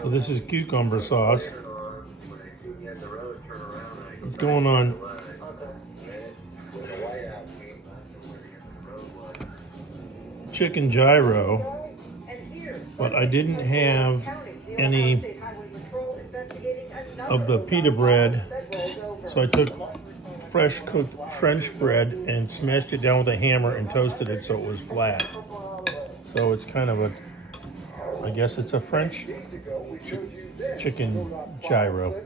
So this is cucumber sauce. What's going on? Chicken gyro, but I didn't have any of the pita bread, so I took fresh cooked French bread and smashed it down with a hammer and toasted it so it was flat. So it's kind of a, I guess it's a French chicken gyro.